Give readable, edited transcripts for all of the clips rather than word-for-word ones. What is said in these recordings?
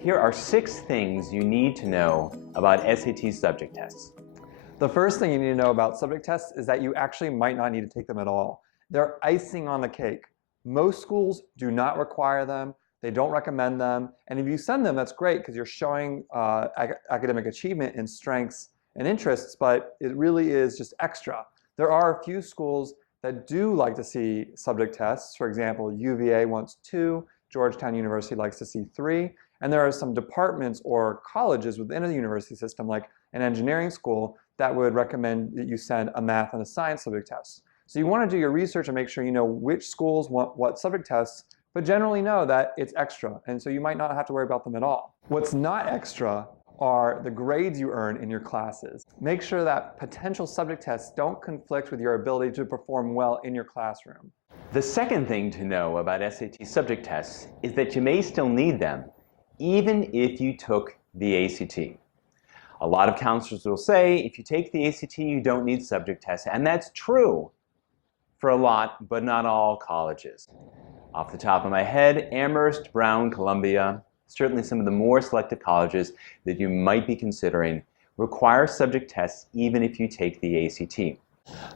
Here are 6 things you need to know about SAT subject tests. The first thing you need to know about subject tests is that you actually might not need to take them at all. They're icing on the cake. Most schools do not require them. They don't recommend them. And if you send them, that's great because you're showing academic achievement in strengths and interests, but it really is just extra. There are a few schools that do like to see subject tests. For example, UVA wants 2, Georgetown University likes to see 3, and there are some departments or colleges within a university system, like an engineering school, that would recommend that you send a math and a science subject test. So you want to do your research and make sure you know which schools want what subject tests, but generally know that it's extra, and so you might not have to worry about them at all. What's not extra are the grades you earn in your classes. Make sure that potential subject tests don't conflict with your ability to perform well in your classroom. The second thing to know about SAT subject tests is that you may still need them, even if you took the ACT. A lot of counselors will say if you take the ACT, you don't need subject tests, and that's true for a lot, but not all colleges. Off the top of my head, Amherst, Brown, Columbia, certainly some of the more selective colleges that you might be considering require subject tests even if you take the ACT.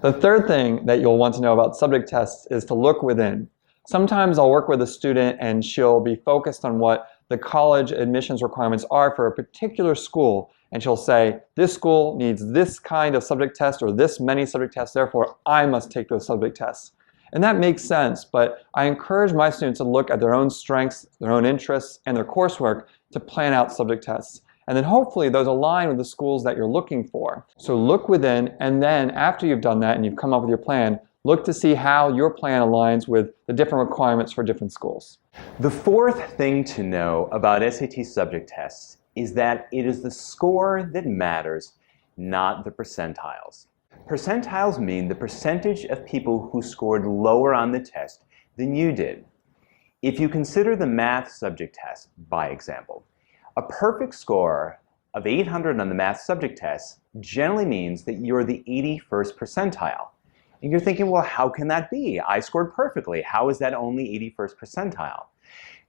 The third thing that you'll want to know about subject tests is to look within. Sometimes I'll work with a student and she'll be focused on what the college admissions requirements are for a particular school, and she'll say, this school needs this kind of subject test or this many subject tests, therefore I must take those subject tests. And that makes sense, but I encourage my students to look at their own strengths, their own interests, and their coursework to plan out subject tests. And then hopefully those align with the schools that you're looking for. So look within, and then after you've done that and you've come up with your plan, look to see how your plan aligns with the different requirements for different schools. The fourth thing to know about SAT subject tests is that it is the score that matters, not the percentiles. Percentiles mean the percentage of people who scored lower on the test than you did. If you consider the math subject test, by example, a perfect score of 800 on the math subject test generally means that you're the 81st percentile. And you're thinking, well, how can that be? I scored perfectly. How is that only 81st percentile?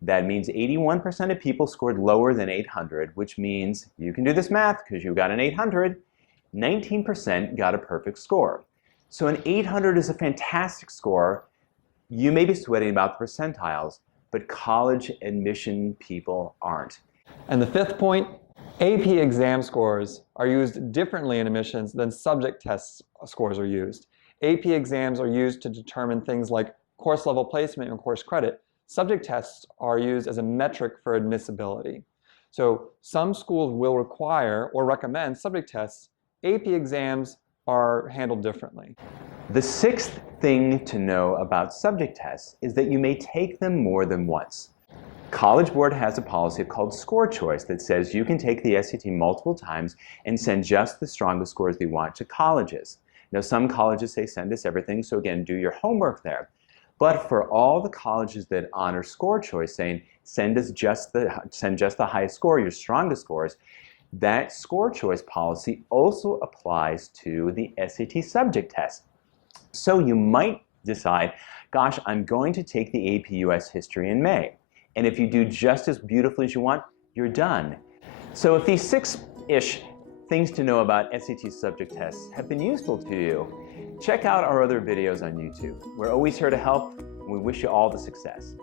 That means 81% of people scored lower than 800, which means you can do this math because you got an 800. 19% got a perfect score. So an 800 is a fantastic score. You may be sweating about the percentiles, but college admission people aren't. And the fifth point, AP exam scores are used differently in admissions than subject test scores are used. AP exams are used to determine things like course level placement and course credit. Subject tests are used as a metric for admissibility. So some schools will require or recommend subject tests. AP exams are handled differently. The sixth thing to know about subject tests is that you may take them more than once. College Board has a policy called score choice that says you can take the SAT multiple times and send just the strongest scores you want to colleges. Now, some colleges say send us everything, so again, do your homework there. But for all the colleges that honor score choice, saying send just the highest score, your strongest scores, that score choice policy also applies to the SAT subject test. So you might decide, gosh, I'm going to take the AP US History in May. And if you do just as beautifully as you want, you're done. So if these 6-ish things to know about SAT subject tests have been useful to you, check out our other videos on YouTube. We're always here to help. We wish you all the success.